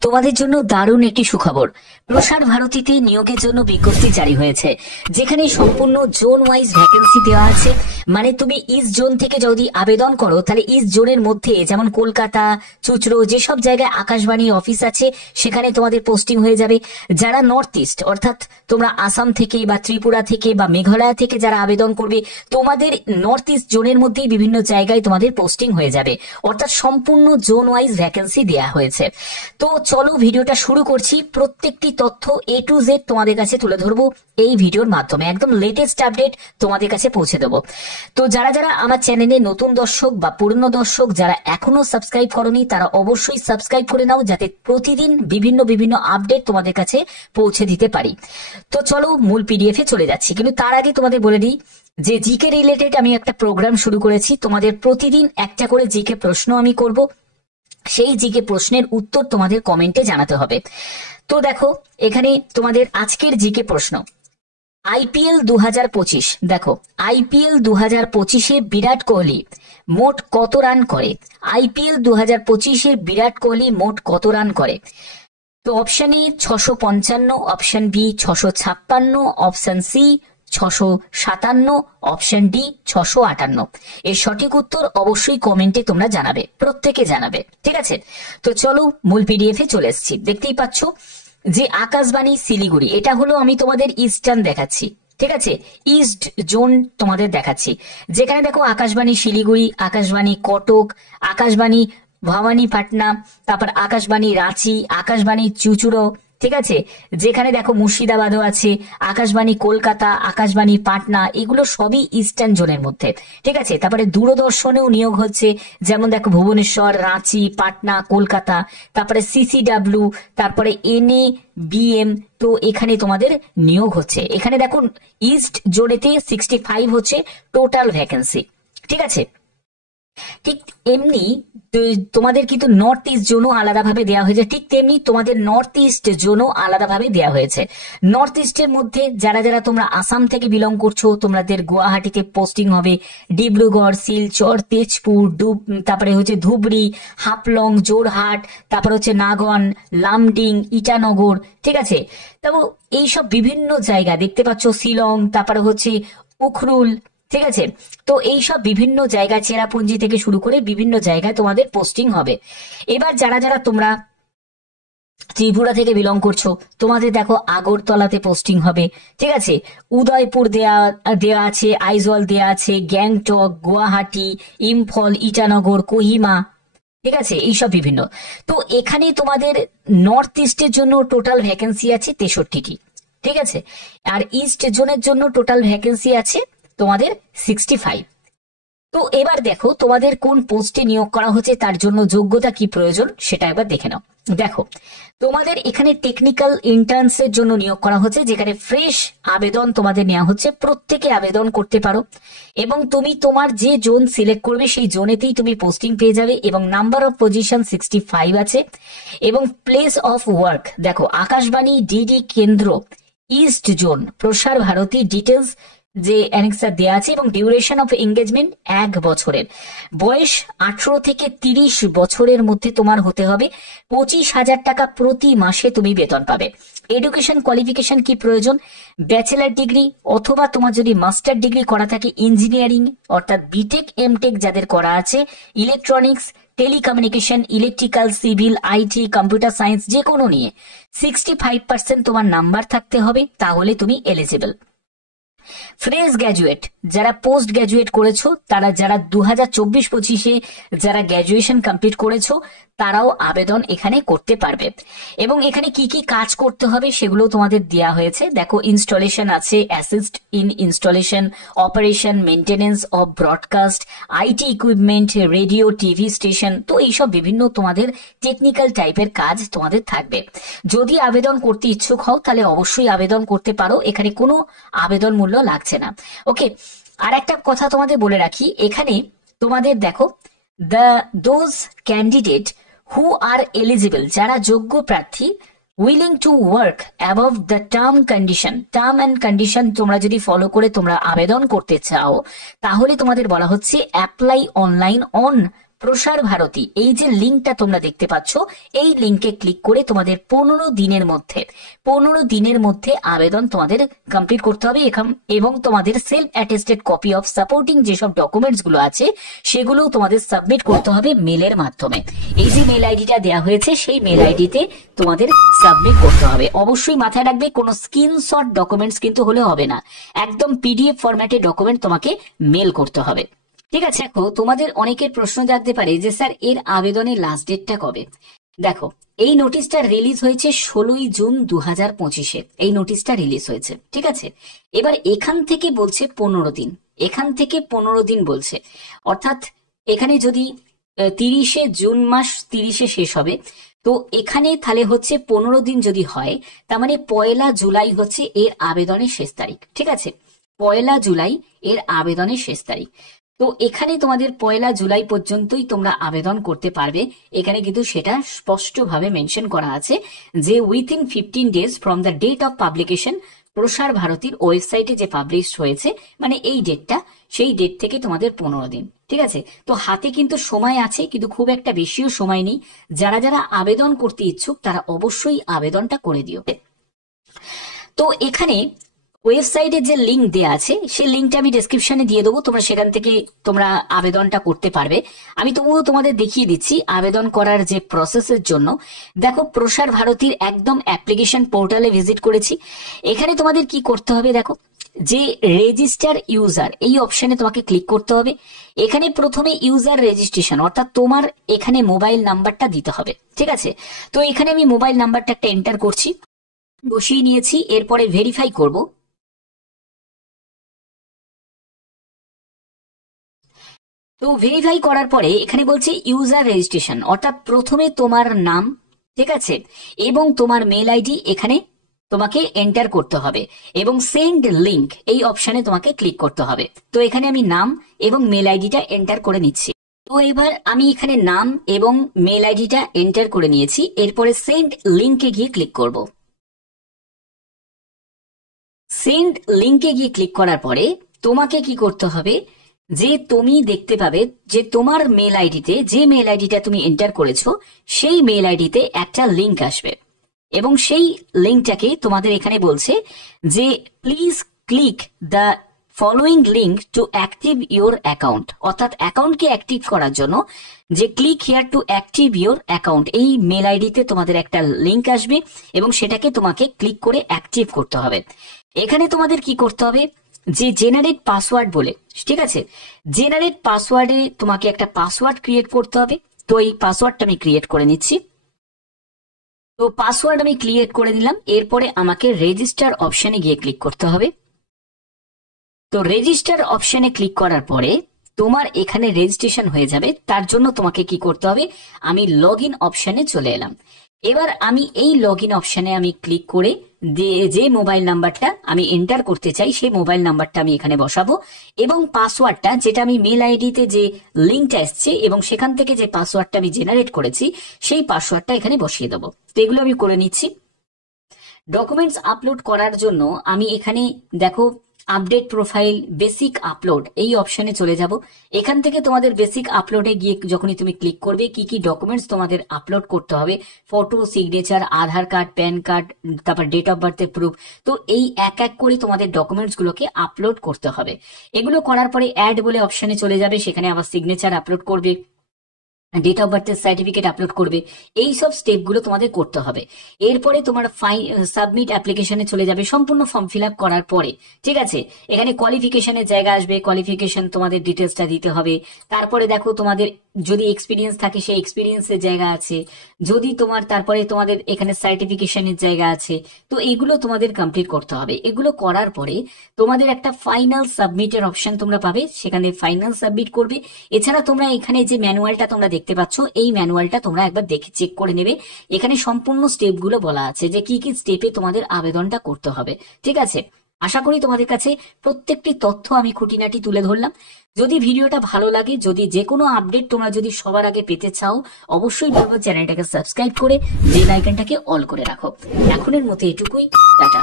তোমাদের জন্য দারুণ একটি সুখবর। প্রসার ভারতীতে নিয়োগের জন্য বিজ্ঞপ্তি জারি হয়েছে, যেখানে সম্পূর্ণ জোন ওয়াইজ ভ্যাকেন্সি দেওয়া আছে। মানে তুমি ইস্ট জোন থেকে যদি আবেদন করো, তাহলে ইস্ট জোনের মধ্যে যেমন কলকাতা, চুচড়ো, যেসব জায়গায় আকাশবাণী অফিস আছে সেখানে তোমাদের পোস্টিং হয়ে যাবে। যারা নর্থ ইস্ট অর্থাৎ তোমরা আসাম থেকে বা ত্রিপুরা থেকে বা মেঘালয় থেকে যারা আবেদন করবে, তোমাদের নর্থ ইস্ট জোনের মধ্যেই বিভিন্ন জায়গায় তোমাদের পোস্টিং হয়ে যাবে। অর্থাৎ সম্পূর্ণ জোন ওয়াইজ ভ্যাকেন্সি দেওয়া হয়েছে। তো চলো ভিডিওটা শুরু করছি। প্রত্যেকটি তথ্য A to Z তোমাদের কাছে তুলে ধরবো এই ভিডিওর মাধ্যমে, একদম লেটেস্ট আপডেট তোমাদের কাছে পৌঁছে দেবো। তো যারা যারা আমার চ্যানেলে নতুন দর্শক বা পুরনো দর্শক যারা এখনো সাবস্ক্রাইব করনি, তারা অবশ্যই সাবস্ক্রাইব করে নাও, যাতে প্রতিদিন বিভিন্ন আপডেট তোমাদের কাছে পৌঁছে দিতে পারি। তো চলো মূল PDF এ চলে যাচ্ছি, কিন্তু তার আগে তোমাদের বলে দিই যে জিকে রিলেটেড আমি একটা প্রোগ্রাম শুরু করেছি। তোমাদের প্রতিদিন একটা করে জিকে প্রশ্ন আমি করব, সেই জিকে প্রশ্নের উত্তর তোমাদের কমেন্টে জানাতে হবে। তো দেখো এখানে তোমাদের আজকের জিকে প্রশ্ন, IPL 2025। দেখো IPL 2025-এ বিরাট কোহলি মোট কত রান করে? IPL 2025-এ বিরাট কোহলি মোট কত রান করে? তো option A 655, option B 656, option C 657, option D 658। এর সঠিক উত্তর অবশ্যই কমেন্টে তোমরা জানাবে, প্রত্যেকে জানাবে, ঠিক আছে? তো চলো মূল PDF এ চলে এসেছি। দেখতেই পাচ্ছ যে আকাশবাণী শিলিগুড়ি, এটা হলো আমি তোমাদের ইস্টার্ন দেখাচ্ছি, ঠিক আছে? ইস্ট জোন তোমাদের দেখাচ্ছি, যেখানে দেখো আকাশবাণী শিলিগুড়ি, আকাশবাণী কটক, আকাশবাণী ভবানীপাটনা, তারপর আকাশবাণী রাঁচি, আকাশবাণী চুচুড়ো, ঠিক আছে? যেখানে দেখো মুর্শিদাবাদও আছে, আকাশবাণী কলকাতা, আকাশবাণী পাটনা, এগুলো সবই ইস্টার্ন জোনের মধ্যে, ঠিক আছে? তারপরে দূরদর্শনেও নিয়োগ হচ্ছে, যেমন দেখো ভুবনেশ্বর, রাঁচি, পাটনা, কলকাতা, তারপরে CCW, তারপরে NABM। তো এখানে তোমাদের নিয়োগ হচ্ছে। এখানে দেখো ইস্ট জোনেতে 65 হচ্ছে টোটাল ভ্যাকেন্সি, ঠিক আছে? ঠিক এমনি তোমাদের কিন্তু নর্থ ইস্ট জোনও আলাদাভাবে দেওয়া হয়েছে, ঠিক তেমনি তোমাদের নর্থ ইস্ট জোনও আলাদাভাবে দেওয়া হয়েছে। নর্থ ইস্টের মধ্যে যারা যারা তোমরা আসাম থেকে বিলং করছো, তোমাদের গুয়াহাটিতে পোস্টিং হবে, ডিব্রুগড়, শিলচর, তেজপুর, তারপরে হচ্ছে ধুবড়ি, হাফলং, জোরহাট, তারপরে হচ্ছে নাগন, লামডিং, ইটানগর, ঠিক আছে? তারপর এইসব বিভিন্ন জায়গা দেখতে পাচ্ছ, শিলং, তারপরে হচ্ছে উখরুল, ঠিক আছে? তো এইসব বিভিন্ন জায়গায় চেরাপুঞ্জি থেকে শুরু করে বিভিন্ন জায়গায় তোমাদের পোস্টিং হবে। এবার যারা যারা তোমরা ত্রিপুরা থেকে বিলং করছো, তোমাদের দেখো আগরতলাতে পোস্টিং হবে, ঠিক আছে? উদয়পুর দেয়া আছে, আইজল দেয়া আছে, গ্যাংটক, গুয়াহাটি, ইম্ফল, ইটানগর, কোহিমা, ঠিক আছে? এইসব বিভিন্ন। তো এখানে তোমাদের নর্থ ইস্টের জন্য টোটাল ভ্যাকেন্সি আছে 63টি, ঠিক আছে? আর ইস্ট জোনের জন্য টোটাল ভ্যাকেন্সি আছে তোমাদের 65। তো এবার দেখো তোমাদের কোন পোস্টে নিয়োগ করা হচ্ছে, তার জন্য যোগ্যতা কি প্রয়োজন সেটা একবার দেখে নাও। দেখো তোমাদের এখানে টেকনিক্যাল ইন্টার্নস এর জন্য নিয়োগ করা হচ্ছে, যেখানে ফ্রেশ আবেদন তোমাদের নেওয়া হচ্ছে, প্রত্যেকে আবেদন করতে পারো এবং তুমি তোমার যে জোন সিলেক্ট করবে সেই জোনেতেই তুমি পোস্টিং পেয়ে যাবে। এবং নাম্বার অফ পজিশন 65 আছে। এবং প্লেস অফ ওয়ার্ক দেখো আকাশবাণী DD কেন্দ্র ইস্ট জোন প্রসার ভারতী ডিটেলস যে অ্যানেক্সার দেওয়া আছে, এবং ডিউরেশন অফ এঙ্গেজমেন্ট 1 বছরের। বয়স 18 থেকে 30 বছরের মধ্যে তোমার হতে হবে। 25,000 টাকা প্রতি মাসে তুমি বেতন পাবে। এডুকেশন কোয়ালিফিকেশন কি প্রয়োজন? ব্যাচেলার ডিগ্রি, অথবা তোমার যদি মাস্টার ডিগ্রি করা থাকে ইঞ্জিনিয়ারিং অর্থাৎ বিটেক এমটেক যাদের করা আছে, electronics, telecommunication, electrical, civil, IT, computer science, যে কোনো নিয়ে 65% তোমার নাম্বার থাকতে হবে, তাহলে তুমি এলিজিবল। ফ্রেশ গ্র্যাজুয়েট, যারা পোস্ট গ্র্যাজুয়েট করেছো, তারা যারা 2024-25-এ যারা গ্র্যাজুয়েশন কমপ্লিট করেছো, তারাও আবেদন এখানে করতে পারবে। এবং এখানে কি কি কাজ করতে হবে সেগুলো তোমাদের দেওয়া হয়েছে। দেখো ইনস্টলেশন আছে, assist in installation, operation, maintenance of broadcast, IT equipment, radio, TV station. তো এইসব বিভিন্ন তোমাদের টেকনিক্যাল টাইপের কাজ তোমাদের থাকবে। যদি আবেদন করতে ইচ্ছুক হও তাহলে অবশ্যই আবেদন করতে পারো, এখানে কোনো আবেদন মূল্য লাগছে না। ওকে, আর একটা কথা তোমাদের বলে রাখি, এখানে তোমাদের দেখো those candidate who are eligible, যারা যোগ্য প্রার্থী, willing to work above the term and condition তোমরা যদি ফলো করে তোমরা আবেদন করতে চাও, তাহলে তোমাদের বলা হচ্ছে অ্যাপ্লাই অনলাইন অন প্রসার ভারতী এই যে লিঙ্কটা তোমরা দেখতে পাচ্ছ, এই লিঙ্কে ক্লিক করে তোমাদের 15 দিনের মধ্যে আবেদন তোমাদের কমপ্লিট করতে হবে এবং তোমাদের self attested copy of supporting যেসব ডকুমেন্টস গুলো আছে সেগুলো তোমাদের সাবমিট করতে হবে মেলের মাধ্যমে। এই যে মেল আইডিটা দেওয়া হয়েছে সেই মেল আইডিতে তোমাদের সাবমিট করতে হবে। অবশ্যই মাথায় রাখবে কোনো স্ক্রিনশট ডকুমেন্টস কিন্তু হলে হবে না, একদম পিডিএফ ফরম্যাটে ডকুমেন্ট তোমাকে মেল করতে হবে। ঠিক আছে, দেখো তোমাদের অনেকের প্রশ্ন জাগতে পারে যে স্যার এর আবেদনের লাস্ট ডেটটা কবে। দেখো এই নোটিশটা রিলিজ হয়েছে 16ই জুন 2025-এ এই নোটিশটা রিলিজ হয়েছে। ঠিক আছে, এবার এখান থেকে বলছে 15 দিন, এখান থেকে 15 দিন বলছে, অর্থাৎ এখানে যদি 30শে জুন মাস 30-এ শেষ হবে, তো এখানে তাহলে হচ্ছে 15 দিন যদি হয়, তার মানে 1 জুলাই হচ্ছে এর আবেদনের শেষ তারিখ। ঠিক আছে, 1 জুলাই এর আবেদনের শেষ তারিখ। তো এখানে তোমাদের 1 জুলাই পর্যন্তই তোমরা আবেদন করতে পারবে। এখানে কিন্তু সেটা স্পষ্টভাবে মেনশন করা আছে যে within 15 days from the date of publication, প্রসার ভারতীর ওয়েবসাইটে যে পাবলিশ হয়েছে মানে এই ডেটটা, সেই ডেট থেকে তোমাদের 15 দিন। ঠিক আছে, তো হাতে কিন্তু সময় আছে, কিন্তু খুব একটা বেশিও সময় নেই। যারা যারা আবেদন করতে ইচ্ছুক তারা অবশ্যই আবেদনটা করে দিও। তো এখানে ওয়েবসাইটের যে লিঙ্ক দেওয়া আছে সেই লিঙ্কটা আমি ডেসক্রিপশনে দিয়ে দেবো, তোমরা সেখান থেকে তোমরা আবেদনটা করতে পারবে। আমি তবুও তোমাদের দেখিয়ে দিচ্ছি আবেদন করার যে প্রসেসের জন্য। দেখো প্রসার ভারতীর একদম অ্যাপ্লিকেশন পোর্টালে ভিজিট করেছি। এখানে তোমাদের কি করতে হবে, দেখো যে রেজিস্টার ইউজার এই অপশনে তোমাকে ক্লিক করতে হবে। এখানে প্রথমে ইউজার রেজিস্ট্রেশন, অর্থাৎ তোমার এখানে মোবাইল নাম্বারটা দিতে হবে। ঠিক আছে, তো এখানে আমি মোবাইল নাম্বারটা একটা এন্টার করছি, বসিয়ে নিয়েছি। এরপরে ভেরিফাই করব। তো ভেরিফাই করার পরে এখানে বলছে ইউজার রেজিস্ট্রেশন, অর্থাৎ প্রথমে তোমার নাম, ঠিক আছে, এবং তোমার মেল আইডি এখানে তোমাকে এন্টার করতে হবে এবং সেন্ড লিংক এই অপশনে তোমাকে ক্লিক করতে হবে। তো এখানে আমি নাম এবং মেল আইডিটা এন্টার করে নিচ্ছি। তো এবার আমি এখানে নাম এবং মেল আইডিটা এন্টার করে নিয়েছি। এরপরে সেন্ড লিংকে গিয়ে ক্লিক করব। সেন্ড লিংকে গিয়ে ক্লিক করার পরে তোমাকে কি করতে হবে, যে তুমি দেখতে পাবে যে তোমার মেল আইডিতে যে মেল আইডিটা তুমি এন্টার করেছো সেই মেল আইডিতে একটা লিংক আসবে এবং সেই লিংকটাকে তোমাদের এখানে বলছে যে please click the following link to active your account, অর্থাৎ অ্যাকাউন্টকে অ্যাক্টিভ করার জন্য যে click here to active your account, এই মেল আইডিতে তোমাদের একটা লিংক আসবে এবং সেটাকে তোমাকে ক্লিক করে অ্যাক্টিভ করতে হবে। এখানে তোমাদের কি করতে হবে, যে জেনারেট পাসওয়ার্ড বলে, ঠিক আছে, জেনারেট পাসওয়ার্ডে তোমাকে একটা পাসওয়ার্ড ক্রিয়েট করতে হবে। তো এই পাসওয়ার্ডটা আমি ক্রিয়েট করে নিচ্ছি। তো পাসওয়ার্ড আমি ক্রিয়েট করে নিলাম। এরপরে আমাকে রেজিস্টার অপশনে গিয়ে ক্লিক করতে হবে। তো রেজিস্টার অপশনে ক্লিক করার পরে তোমার এখানে রেজিস্ট্রেশন হয়ে যাবে। তার জন্য তোমাকে কি করতে হবে, আমি লগ ইন অপশনে চলে এলাম। এবার আমি এই লগ ইন অপশনে আমি ক্লিক করে যে মোবাইল নাম্বারটা আমি এন্টার করতে চাই সেই মোবাইল নাম্বারটা আমি এখানে বসাবো এবং পাসওয়ার্ডটা, যেটা আমি মেল আইডিতে যে লিঙ্কটা এসছে এবং সেখান থেকে যে পাসওয়ার্ডটা আমি জেনারেট করেছি সেই পাসওয়ার্ডটা এখানে বসিয়ে দেবো। তো এগুলো আমি করে নিচ্ছি। ডকুমেন্টস আপলোড করার জন্য আমি এখানে দেখো আপডেট প্রোফাইল বেসিক আপলোড এই অপশনে চলে যাব। এখান থেকে তোমাদের বেসিক আপলোডে গিয়ে যখনই তুমি ক্লিক করবে কি কি ডকুমেন্টস তোমাদের আপলোড করতে হবে, ফটো, সিগনেচার, আধার কার্ড, প্যান কার্ড, তারপর ডেট অফ বার্থের প্রুফ, তো এই এক এক করে তোমাদের ডকুমেন্টস গুলোকে আপলোড করতে হবে। এগুলো করার পরে অ্যাড বলে অপশনে চলে যাবে, সেখানে আবার সিগনেচার আপলোড করবে, ডেট অফ বার্থের সার্টিফিকেট আপলোড করবে। এই সব স্টেপগুলো তোমাদের করতে হবে। এরপরে তোমার সাবমিট অ্যাপ্লিকেশনে চলে যাবে সম্পূর্ণ ফর্ম ফিল আপ করার পরে। ঠিক আছে, এখানে কোয়ালিফিকেশনের জায়গা আসবে, কোয়ালিফিকেশন তোমাদের ডিটেলসটা দিতে হবে। তারপরে দেখো তোমাদের যদি এক্সপিরিয়েন্স থাকে সেই এক্সপিরিয়েন্সের জায়গা আছে, যদি তোমার তারপরে তোমাদের এখানে সার্টিফিকেশনের জায়গা আছে। তো এগুলো তোমাদের কমপ্লিট করতে হবে। এগুলো করার পরে তোমাদের একটা ফাইনাল সাবমিটের অপশন তোমরা পাবে, সেখানে ফাইনাল সাবমিট করবে। এছাড়া তোমরা এখানে যে ম্যানুয়ালটা তোমরা দেখতে পাচ্ছ এই ম্যানুয়ালটা তোমরা একবার দেখে চেক করে নেবে। এখানে সম্পূর্ণ স্টেপগুলো বলা আছে যে কি কি স্টেপে তোমাদের আবেদনটা করতে হবে। ঠিক আছে, আশা করি তোমাদের কাছে প্রত্যেকটি তথ্য আমি খুঁটিনাটি তুলে ধরলাম। যদি ভিডিওটা ভালো লাগে, যদি যে কোনো আপডেট তোমরা যদি সবার আগে পেতে চাও, অবশ্যই বলবো চ্যানেলটাকে সাবস্ক্রাইব করে বেল আইকনটাকে অল করে রাখো। এখনের মতো এটুকুই, টাটা।